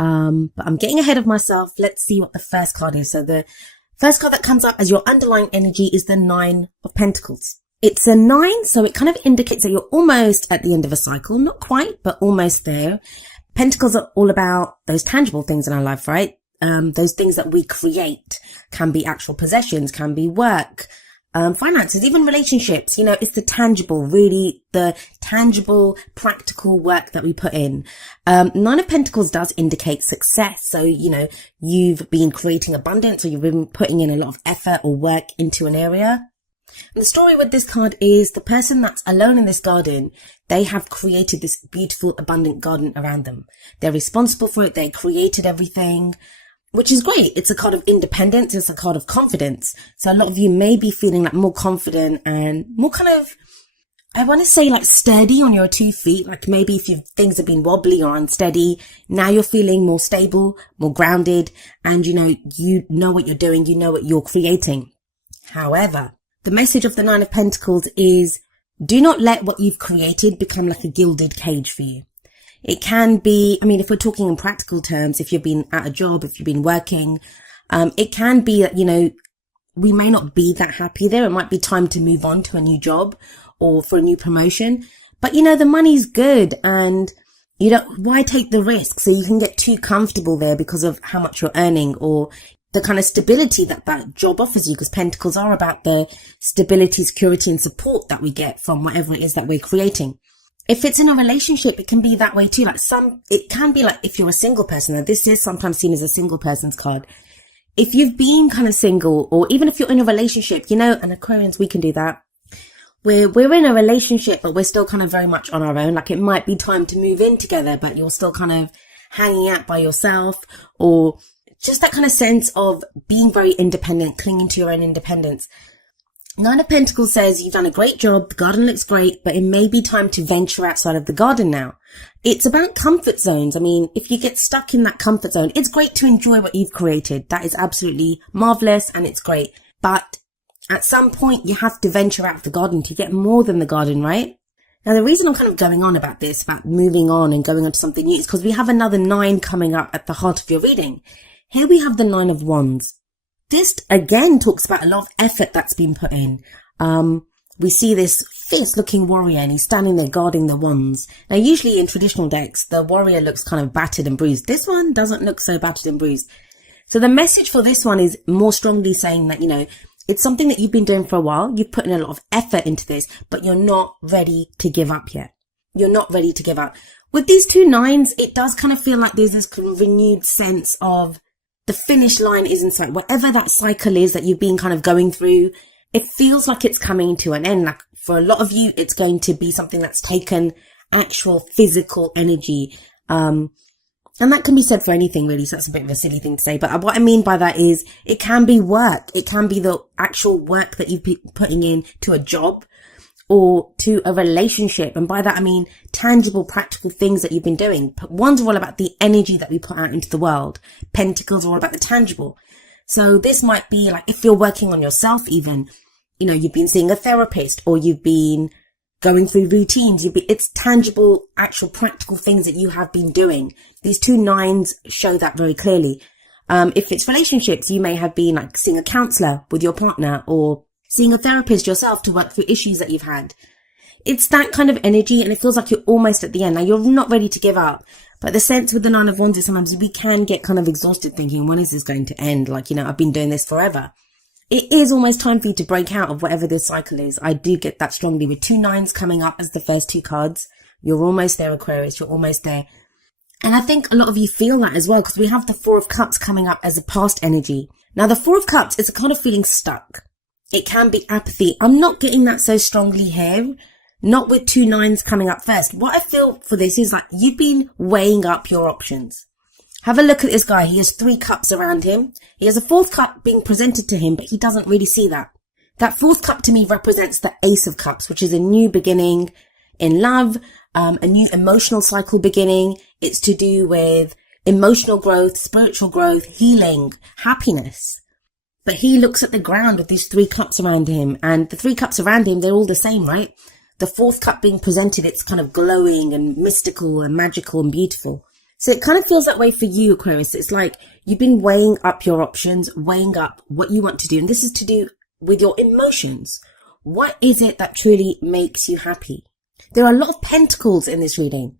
But I'm getting ahead of myself. Let's see what the first card is. So the first card that comes up as your underlying energy is the 9 of Pentacles. It's a 9, so it kind of indicates that you're almost at the end of a cycle. Not quite, but almost there. Pentacles are all about those tangible things in our life, right? Those things that we create. Can be actual possessions, can be work, finances, even relationships. You know, it's the tangible, really the tangible, practical work that we put in. 9 of Pentacles does indicate success. So, you know, you've been creating abundance, or you've been putting in a lot of effort or work into an area. And the story with this card is the person that's alone in this garden, they have created this beautiful, abundant garden around them. They're responsible for it. They created everything, which is great. It's a card of independence. It's a card of confidence. So a lot of you may be feeling like more confident and more kind of, I want to say like sturdy on your 2 feet. Like maybe if things have been wobbly or unsteady, now you're feeling more stable, more grounded, and you know what you're doing. You know what you're creating. However, the message of the 9 of Pentacles is do not let what you've created become like a gilded cage for you. It can be, I mean, if we're talking in practical terms, if you've been at a job, if you've been working, it can be that, you know, we may not be that happy there. It might be time to move on to a new job or for a new promotion. But, you know, the money's good and why take the risk? So you can get too comfortable there because of how much you're earning or the kind of stability that that job offers you, because Pentacles are about the stability, security and support that we get from whatever it is that we're creating. If it's in a relationship, it can be that way too. It can be like if you're a single person, and this is sometimes seen as a single person's card. If you've been kind of single, or even if you're in a relationship, you know, and Aquarians, we can do that. We're in a relationship, but we're still kind of very much on our own. Like it might be time to move in together, but you're still kind of hanging out by yourself, or just that kind of sense of being very independent, clinging to your own independence. 9 of Pentacles says you've done a great job, the garden looks great, but it may be time to venture outside of the garden now. It's about comfort zones. I mean, if you get stuck in that comfort zone, it's great to enjoy what you've created. That is absolutely marvelous and it's great. But at some point you have to venture out of the garden to get more than the garden, right? Now, the reason I'm kind of going on about this, about moving on and going on to something new, is because we have another 9 coming up at the heart of your reading. Here we have the 9 of Wands. This again talks about a lot of effort that's been put in. We see this fierce looking warrior and he's standing there guarding the wands. Now, usually in traditional decks, the warrior looks kind of battered and bruised. This one doesn't look so battered and bruised. So the message for this one is more strongly saying that, you know, it's something that you've been doing for a while. You've put in a lot of effort into this, but you're not ready to give up yet. You're not ready to give up. With these 2 9s, it does kind of feel like there's this renewed sense of the finish line is in sight. Whatever that cycle is that you've been kind of going through, it feels like it's coming to an end. Like for a lot of you, it's going to be something that's taken actual physical energy. And that can be said for anything really. So that's a bit of a silly thing to say. But what I mean by that is it can be work. It can be the actual work that you've been putting in to a job or to a relationship. And by that, I mean tangible, practical things that you've been doing. One's all about the energy that we put out into the world. Pentacles are all about the tangible. So this might be like if you're working on yourself even, you know, you've been seeing a therapist or you've been going through routines. It's tangible, actual practical things that you have been doing. These 2 9s show that very clearly. If it's relationships, you may have been like seeing a counselor with your partner or seeing a therapist yourself to work through issues that you've had. It's that kind of energy and it feels like you're almost at the end. Now, you're not ready to give up. But the sense with the 9 of Wands is sometimes we can get kind of exhausted thinking, when is this going to end? Like, you know, I've been doing this forever. It is almost time for you to break out of whatever this cycle is. I do get that strongly with 2 9s coming up as the first 2 cards. You're almost there, Aquarius. You're almost there. And I think a lot of you feel that as well because we have the 4 of Cups coming up as a past energy. Now, the 4 of Cups is a kind of feeling stuck. It can be apathy. I'm not getting that so strongly here. Not with 2 9s coming up first. What I feel for this is like you've been weighing up your options. Have a look at this guy. He has 3 cups around him. He has a 4th cup being presented to him, but he doesn't really see that. That 4th cup to me represents the Ace of Cups, which is a new beginning in love, a new emotional cycle beginning. It's to do with emotional growth, spiritual growth, healing, happiness. But he looks at the ground with these 3 cups around him, and the 3 cups around him, they're all the same, right? The 4th cup being presented, it's kind of glowing and mystical and magical and beautiful. So it kind of feels that way for you, Aquarius. It's like you've been weighing up your options, weighing up what you want to do. And this is to do with your emotions. What is it that truly makes you happy? There are a lot of pentacles in this reading.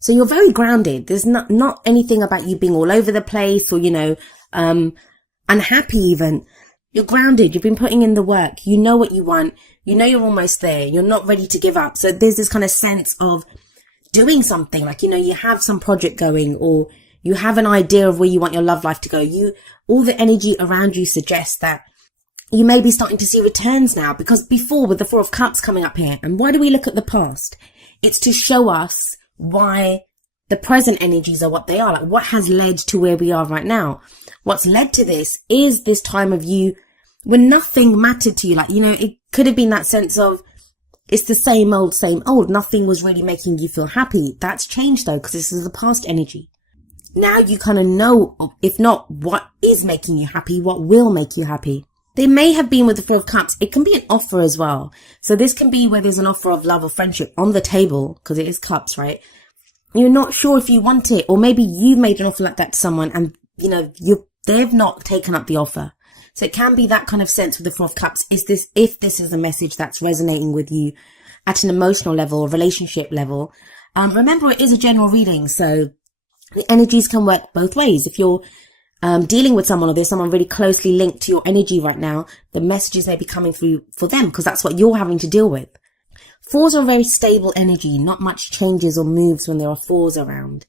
So you're very grounded. There's not anything about you being all over the place or, unhappy even. You're grounded. You've been putting in the work. You know what you want. You know you're almost there. You're not ready to give up. So there's this kind of sense of doing something, like, you have some project going, or you have an idea of where you want your love life to go. All the energy around you suggests that you may be starting to see returns now, because before, with the Four of Cups coming up here, and why do we look at the past? It's to show us why the present energies are what they are, like what has led to where we are right now. What's led to this is this time of you when nothing mattered to you. Like, it could have been that sense of, it's the same old. Nothing was really making you feel happy. That's changed though, because this is the past energy. Now you kind of know, if not what is making you happy, what will make you happy. They may have been with the Four of Cups. It can be an offer as well. So this can be where there's an offer of love or friendship on the table, because it is cups, right? You're not sure if you want it, or maybe you've made an offer like that to someone and, they've not taken up the offer. So it can be that kind of sense with the Four of Cups. If this is a message that's resonating with you at an emotional level, relationship level, remember it is a general reading. So the energies can work both ways. If you're dealing with someone, or there's someone really closely linked to your energy right now, the messages may be coming through for them, because that's what you're having to deal with. Fours are a very stable energy. Not much changes or moves when there are fours around.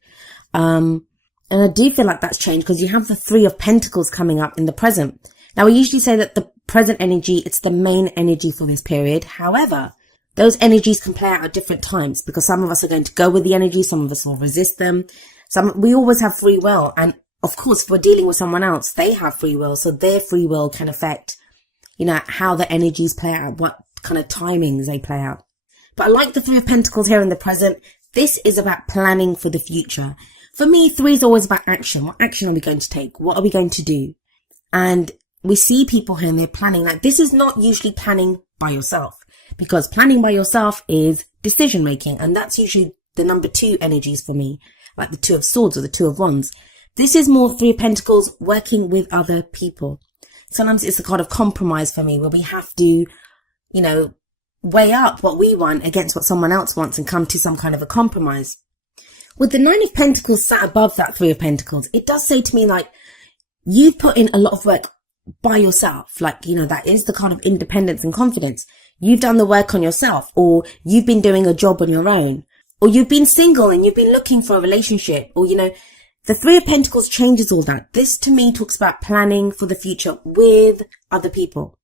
And I do feel like that's changed, because you have the Three of Pentacles coming up in the present. Now, we usually say that the present energy, it's the main energy for this period. However, those energies can play out at different times, because some of us are going to go with the energy. Some of us will resist them. We always have free will. And of course, if we're dealing with someone else, they have free will. So their free will can affect, how the energies play out, what kind of timings they play out. But I like the Three of Pentacles here in the present. This is about planning for the future. For me, 3 is always about action. What action are we going to take? What are we going to do? And we see people here and they're planning. Like, this is not usually planning by yourself, because planning by yourself is decision making. And that's usually the number 2 energies for me, like the Two of Swords or the Two of Wands. This is more Three of Pentacles, working with other people. Sometimes it's a kind of compromise for me, where we have to, weigh up what we want against what someone else wants and come to some kind of a compromise. With the Nine of Pentacles sat above that Three of Pentacles, it does say to me, like, you've put in a lot of work by yourself. Like, that is the kind of independence and confidence. You've done the work on yourself, or you've been doing a job on your own, or you've been single and you've been looking for a relationship, or, the Three of Pentacles changes all that. This to me talks about planning for the future with other people.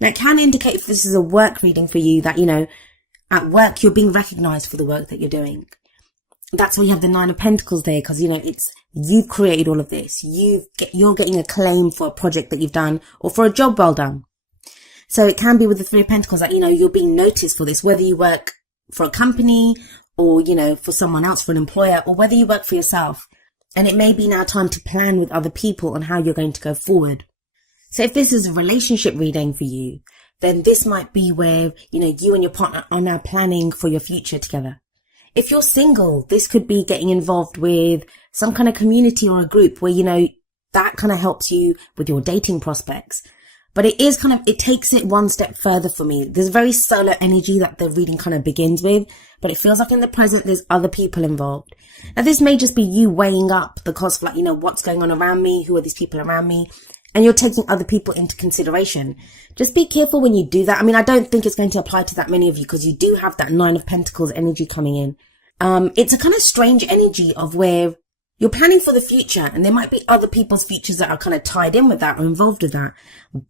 Now, it can indicate, if this is a work reading for you, that, at work, you're being recognized for the work that you're doing. That's why you have the Nine of Pentacles there, because, you've created all of this. You're getting a claim for a project that you've done, or for a job well done. So it can be with the Three of Pentacles that, you're being noticed for this, whether you work for a company, or, for someone else, for an employer, or whether you work for yourself. And it may be now time to plan with other people on how you're going to go forward. So if this is a relationship reading for you, then this might be where, you and your partner are now planning for your future together. If you're single, this could be getting involved with some kind of community or a group where, that kind of helps you with your dating prospects. But it takes it one step further for me. There's very solar energy that the reading kind of begins with, but it feels like in the present, there's other people involved. Now, this may just be you weighing up the cost of, what's going on around me? Who are these people around me? And you're taking other people into consideration. Just be careful when you do that. I mean, I don't think it's going to apply to that many of you, because you do have that Nine of Pentacles energy coming in. It's a kind of strange energy of where you're planning for the future, and there might be other people's futures that are kind of tied in with that or involved with that.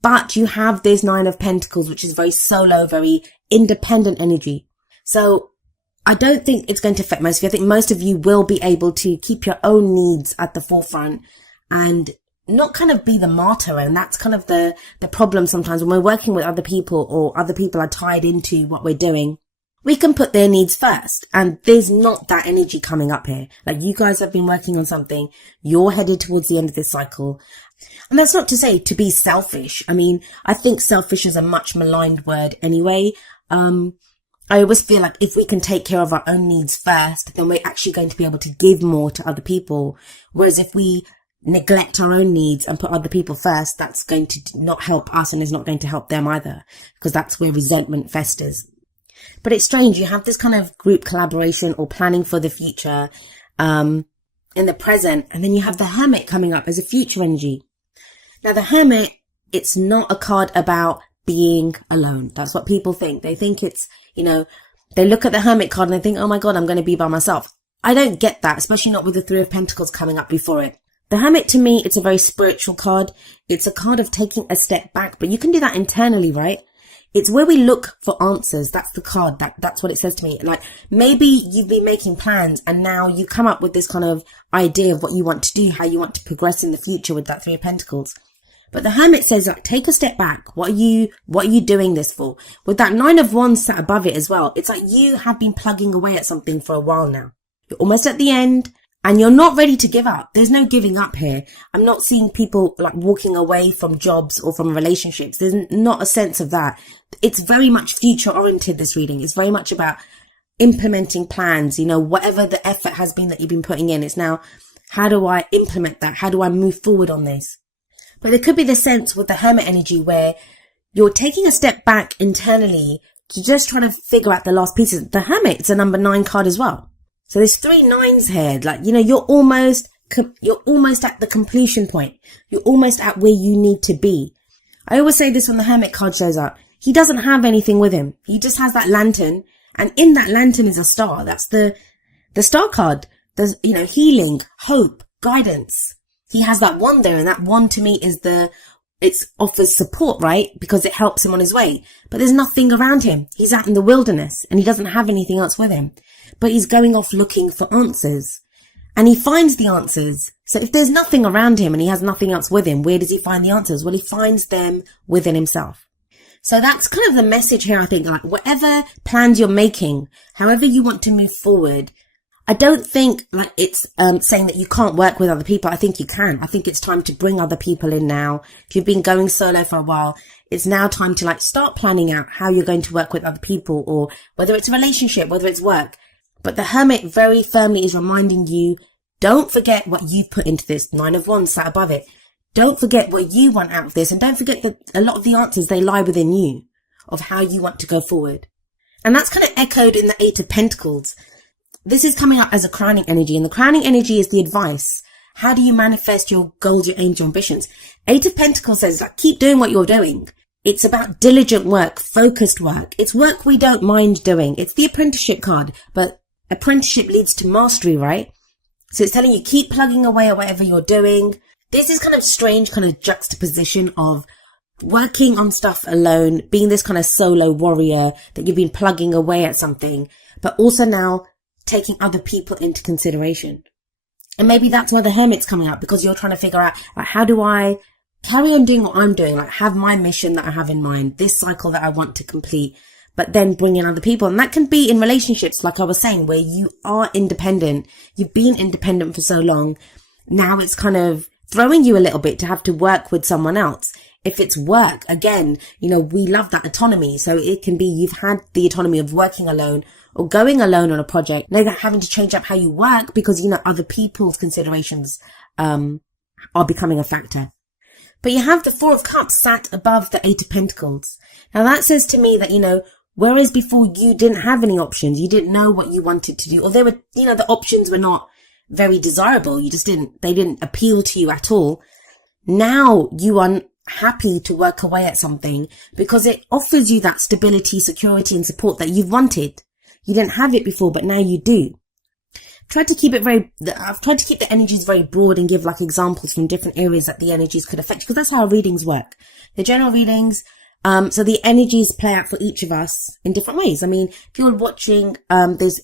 But you have this Nine of Pentacles, which is very solo, very independent energy. So I don't think it's going to affect most of you. I think most of you will be able to keep your own needs at the forefront and not kind of be the martyr. And that's kind of the problem sometimes when we're working with other people, or other people are tied into what we're doing. We can put their needs first, and there's not that energy coming up here. Like, you guys have been working on something, you're headed towards the end of this cycle. And that's not to say to be selfish. I mean, I think selfish is a much maligned word anyway. I I always feel like if we can take care of our own needs first, then we're actually going to be able to give more to other people. Whereas if we neglect our own needs and put other people first, that's going to not help us and is not going to help them either, because that's where resentment festers. But it's strange. You have this kind of group collaboration or planning for the future, in the present. And then you have the Hermit coming up as a future energy. Now the Hermit, it's not a card about being alone. That's what people think. They think it's, they look at the Hermit card and they think, oh my God, I'm going to be by myself. I don't get that, especially not with the Three of Pentacles coming up before it. The Hermit, to me, it's a very spiritual card. It's a card of taking a step back, but you can do that internally, right? It's where we look for answers. That's the card. That's what it says to me. Like, maybe you've been making plans and now you come up with this kind of idea of what you want to do, how you want to progress in the future with that Three of Pentacles. But the Hermit says, like, take a step back. What are you doing this for? With that Nine of Wands sat above it as well. It's like you have been plugging away at something for a while now. You're almost at the end and you're not ready to give up. There's no giving up here. I'm not seeing people like walking away from jobs or from relationships. There's not a sense of that. It's very much future oriented, this reading. It's very much about implementing plans, whatever the effort has been that you've been putting in. It's now, how do I implement that? How do I move forward on this? But there could be the sense with the Hermit energy where you're taking a step back internally to just try to figure out the last pieces. The Hermit, it's a number 9 card as well. So there's 3 9s here. Like, you're almost at the completion point. You're almost at where you need to be. I always say this when the Hermit card shows up. He doesn't have anything with him. He just has that lantern. And in that lantern is a star. That's the star card. There's, healing, hope, guidance. He has that wand there, and that wand to me is it offers support, right? Because it helps him on his way. But there's nothing around him. He's out in the wilderness and he doesn't have anything else with him. But he's going off looking for answers. And he finds the answers. So if there's nothing around him and he has nothing else with him, where does he find the answers? Well, he finds them within himself. So that's kind of the message here, I think. Like, whatever plans you're making, however you want to move forward, I don't think like it's saying that you can't work with other people. I think you can. I think it's time to bring other people in now. If you've been going solo for a while, it's now time to start planning out how you're going to work with other people, or whether it's a relationship, whether it's work. But the Hermit very firmly is reminding you, don't forget what you've put into this. 9 of Wands sat above it. Don't forget what you want out of this. And don't forget that a lot of the answers, they lie within you of how you want to go forward. And that's kind of echoed in the 8 of Pentacles. This is coming up as a crowning energy, and the crowning energy is the advice. How do you manifest your goals, your aims, your ambitions? 8 of Pentacles says, keep doing what you're doing. It's about diligent work, focused work. It's work we don't mind doing. It's the apprenticeship card, but apprenticeship leads to mastery, right? So it's telling you, keep plugging away at whatever you're doing. This is kind of strange kind of juxtaposition of working on stuff alone, being this kind of solo warrior that you've been plugging away at something, but also now taking other people into consideration. And maybe that's why the Hermit's coming up, because you're trying to figure out, how do I carry on doing what I'm doing? Have my mission that I have in mind, this cycle that I want to complete, but then bring in other people. And that can be in relationships, like I was saying, where you are independent. You've been independent for so long. Now it's kind of throwing you a little bit to have to work with someone else. If it's work, again, we love that autonomy. So it can be you've had the autonomy of working alone or going alone on a project, now that having to change up how you work because, other people's considerations are becoming a factor. But you have the 4 of Cups sat above the 8 of Pentacles. Now that says to me that, whereas before you didn't have any options, you didn't know what you wanted to do, or they were, the options were not very desirable. They didn't appeal to you at all. Now you are happy to work away at something because it offers you that stability, security and support that you've wanted. You didn't have it before, but now you do. I've tried to keep the energies very broad and give examples from different areas that the energies could affect, because that's how our readings work. The general readings, so the energies play out for each of us in different ways. I mean, if you're watching,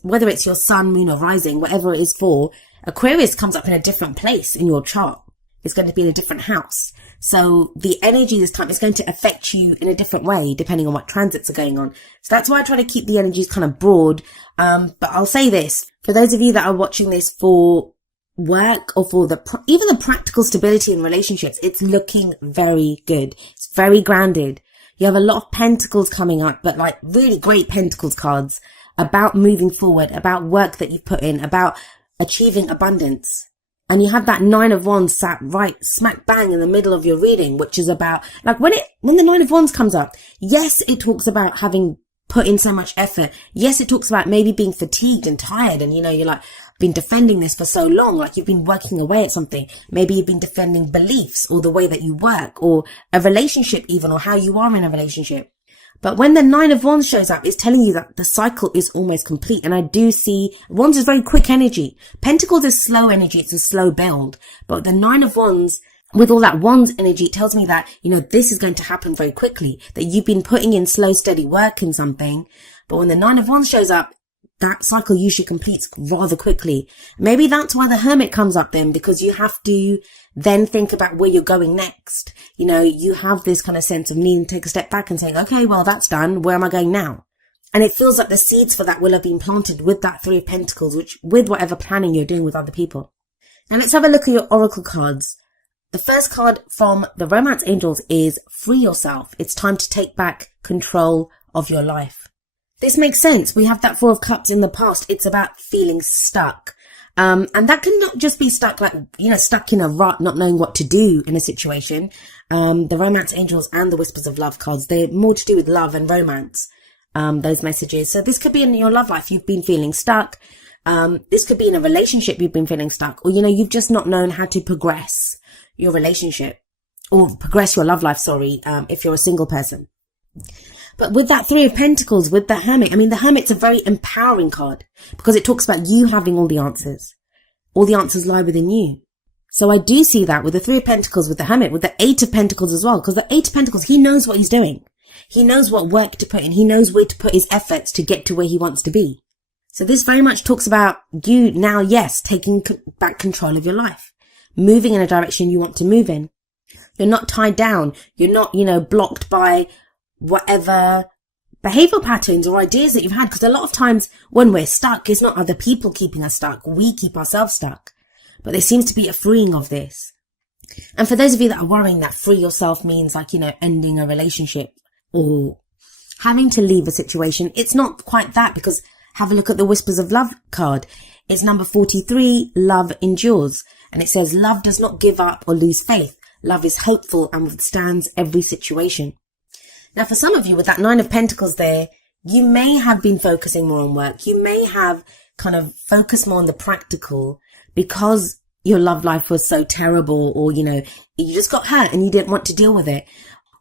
whether it's your sun, moon or rising, whatever it is for, Aquarius comes up in a different place in your chart. It's going to be in a different house. So the energy this time is going to affect you in a different way, depending on what transits are going on. So that's why I try to keep the energies kind of broad. But I'll say this, for those of you that are watching this for work or for even the practical stability in relationships, it's looking very good. It's very grounded. You have a lot of pentacles coming up, but like really great pentacles cards about moving forward, about work that you've put in, about achieving abundance. And you have that 9 of Wands sat right smack bang in the middle of your reading, which is about, like, when the 9 of Wands comes up, yes, it talks about having put in so much effort. Yes, it talks about maybe being fatigued and tired, and you're like, been defending this for so long, like you've been working away at something. Maybe you've been defending beliefs or the way that you work or a relationship even, or how you are in a relationship. But when the 9 of Wands shows up, it's telling you that the cycle is almost complete. And I do see Wands is very quick energy. Pentacles is slow energy. It's a slow build. But the 9 of Wands, with all that Wands energy, it tells me that, this is going to happen very quickly, that you've been putting in slow, steady work in something. But when the 9 of Wands shows up, that cycle usually completes rather quickly. Maybe that's why the Hermit comes up then, because you have to then think about where you're going next. You have this kind of sense of needing to take a step back and saying, okay, well, that's done. Where am I going now? And it feels like the seeds for that will have been planted with that 3 of Pentacles, which with whatever planning you're doing with other people. Now let's have a look at your oracle cards. The first card from the Romance Angels is Free Yourself. It's time to take back control of your life. This makes sense. We have that 4 of Cups in the past. It's about feeling stuck. And that can not just be stuck like, stuck in a rut, not knowing what to do in a situation. The Romance Angels and the Whispers of Love cards, they're more to do with love and romance, those messages. So this could be in your love life. You've been feeling stuck. This could be in a relationship. You've been feeling stuck, or, you've just not known how to progress your relationship or progress your love life. If you're a single person. But with that 3 of Pentacles, with the Hermit, the Hermit's a very empowering card because it talks about you having all the answers. All the answers lie within you. So I do see that with the 3 of Pentacles, with the Hermit, with the 8 of Pentacles as well, because the 8 of Pentacles, he knows what he's doing. He knows what work to put in. He knows where to put his efforts to get to where he wants to be. So this very much talks about you now, yes, taking back control of your life, moving in a direction you want to move in. You're not tied down. You're not, blocked by whatever behavioral patterns or ideas that you've had. Because a lot of times when we're stuck, it's not other people keeping us stuck. We keep ourselves stuck. But there seems to be a freeing of this. And for those of you that are worrying that free yourself means like, ending a relationship or having to leave a situation, it's not quite that, because have a look at the Whispers of Love card. It's number 43, Love Endures. And it says, love does not give up or lose faith. Love is hopeful and withstands every situation. Now, for some of you with that 9 of Pentacles there, you may have been focusing more on work. You may have kind of focused more on the practical because your love life was so terrible, or, you just got hurt and you didn't want to deal with it.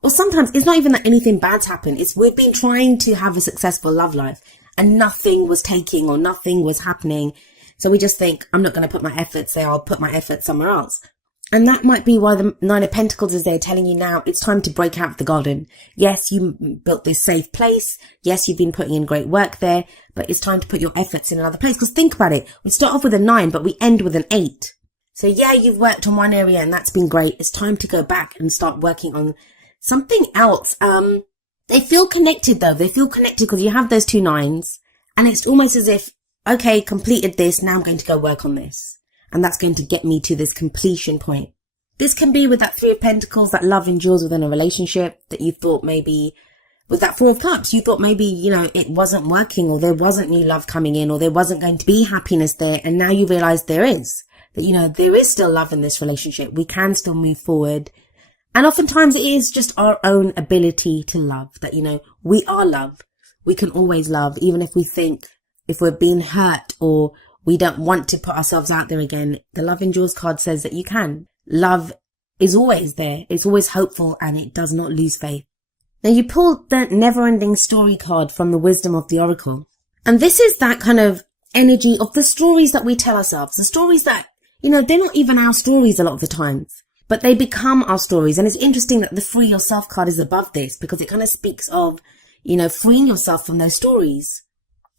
Or sometimes it's not even that anything bad's happened. It's we've been trying to have a successful love life and nothing was taking or nothing was happening. So we just think, I'm not going to put my efforts there. I'll put my efforts somewhere else. And that might be why the 9 of Pentacles is there telling you now it's time to break out of the garden. Yes, you built this safe place. Yes, you've been putting in great work there, but it's time to put your efforts in another place. Because think about it. We start off with a 9, but we end with an 8. So yeah, you've worked on one area and that's been great. It's time to go back and start working on something else. They feel connected though. They feel connected because you have those 2 9s and it's almost as if, okay, completed this. Now I'm going to go work on this. And that's going to get me to this completion point. This can be with that 3 of Pentacles, that love endures within a relationship that you thought maybe, with that 4 of Cups, you thought maybe, it wasn't working, or there wasn't new love coming in, or there wasn't going to be happiness there. And now you realize there is, that, there is still love in this relationship. We can still move forward. And oftentimes it is just our own ability to love that, we are love. We can always love, even if we think, if we're being hurt or we don't want to put ourselves out there again. The Love Endures card says that you can. Love is always there. It's always hopeful and it does not lose faith. Now you pulled the Never-Ending Story card from the Wisdom of the Oracle. And this is that kind of energy of the stories that we tell ourselves. The stories that, they're not even our stories a lot of the times, but they become our stories. And it's interesting that the Free Yourself card is above this because it kind of speaks of, freeing yourself from those stories.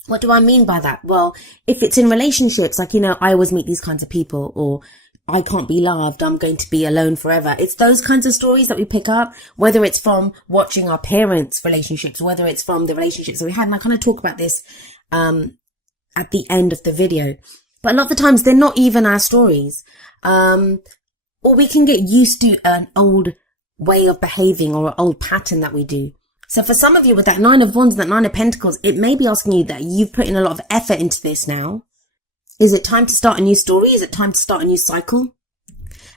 What do I mean by that? Well, if it's in relationships, like, I always meet these kinds of people, or I can't be loved, I'm going to be alone forever. It's those kinds of stories that we pick up, whether it's from watching our parents' relationships, whether it's from the relationships that we had. And I kind of talk about this, at the end of the video. But a lot of the times they're not even our stories. Or we can get used to an old way of behaving or an old pattern that we do. So for some of you with that 9 of Wands and that 9 of Pentacles, it may be asking you that you've put in a lot of effort into this now. Is it time to start a new story? Is it time to start a new cycle?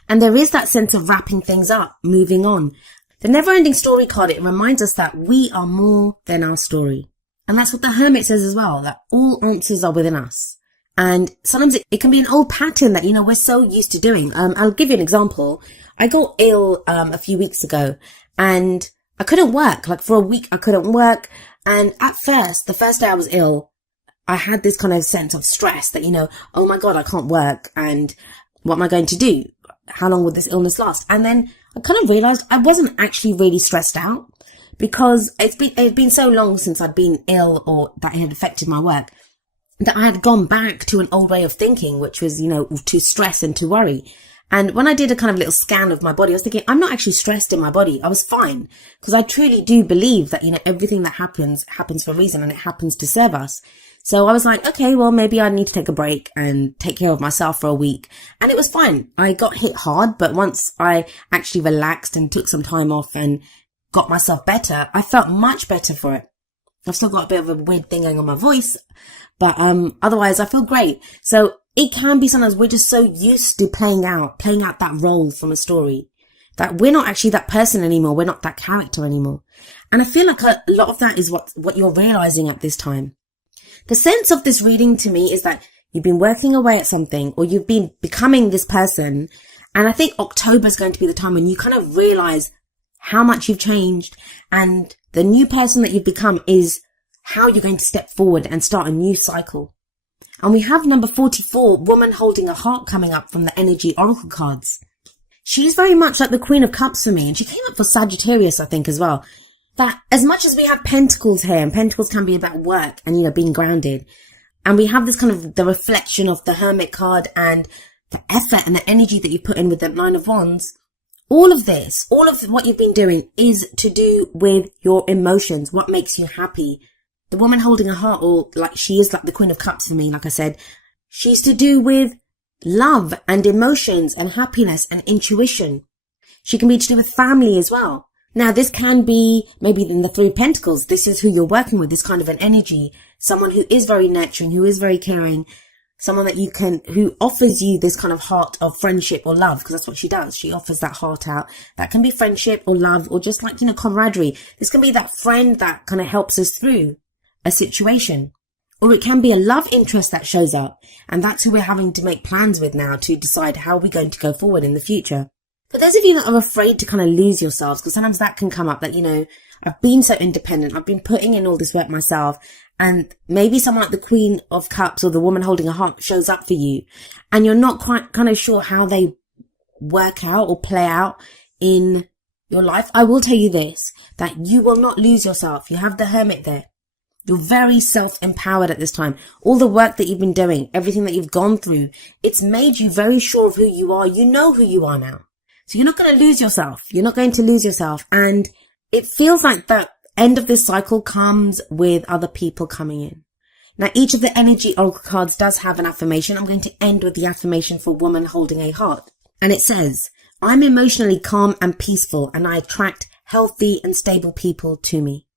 And there is that sense of wrapping things up, moving on. The never-ending story card, it reminds us that we are more than our story. And that's what the Hermit says as well, that all answers are within us. And sometimes it can be an old pattern that, we're so used to doing. I'll give you an example. I got ill a few weeks ago and I couldn't work. Like for a week, I couldn't work. And at first, the first day I was ill, I had this kind of sense of stress that, oh my God, I can't work. And what am I going to do? How long will this illness last? And then I kind of realized I wasn't actually really stressed out because it's been so long since I'd been ill or that it had affected my work that I had gone back to an old way of thinking, which was, to stress and to worry. And when I did a kind of little scan of my body, I was thinking, I'm not actually stressed in my body. I was fine because I truly do believe that, everything that happens for a reason and it happens to serve us. So I was like, okay, well, maybe I need to take a break and take care of myself for a week. And it was fine. I got hit hard, but once I actually relaxed and took some time off and got myself better, I felt much better for it. I've still got a bit of a weird thing going on my voice, but otherwise I feel great. So it can be sometimes we're just so used to playing out that role from a story that we're not actually that person anymore. We're not that character anymore. And I feel like a lot of that is what you're realizing at this time. The sense of this reading to me is that you've been working away at something or you've been becoming this person. And I think October is going to be the time when you kind of realize how much you've changed, and the new person that you've become is how you're going to step forward and start a new cycle. And we have number 44, Woman Holding a Heart, coming up from the Energy Oracle cards. She's very much like the Queen of Cups for me, and she came up for Sagittarius, I think, as well. That as much as we have Pentacles here, and Pentacles can be about work and, being grounded, and we have this kind of the reflection of the Hermit card and the effort and the energy that you put in with the 9 of Wands, all of what you've been doing is to do with your emotions, what makes you happy. The Woman Holding a Heart, or like she is like the Queen of Cups for me, like I said, she's to do with love and emotions and happiness and intuition. She can be to do with family as well. Now, this can be maybe in the 3 of Pentacles. This is who you're working with, this kind of an energy. Someone who is very nurturing, who is very caring. Someone that who offers you this kind of heart of friendship or love, because that's what she does. She offers that heart out. That can be friendship or love or just like, camaraderie. This can be that friend that kind of helps us through a situation. Or it can be a love interest that shows up. And that's who we're having to make plans with now to decide how we're going to go forward in the future. For those of you that are afraid to kind of lose yourselves, because sometimes that can come up that, I've been so independent. I've been putting in all this work myself. And maybe someone like the Queen of Cups or the Woman Holding a Heart shows up for you. And you're not quite kind of sure how they work out or play out in your life. I will tell you this, that you will not lose yourself. You have the Hermit there. You're very self-empowered at this time. All the work that you've been doing, everything that you've gone through, it's made you very sure of who you are. You know who you are now. So you're not going to lose yourself. You're not going to lose yourself. And it feels like the end of this cycle comes with other people coming in. Now, each of the energy oracle cards does have an affirmation. I'm going to end with the affirmation for Woman Holding a Heart. And it says, I'm emotionally calm and peaceful, and I attract healthy and stable people to me.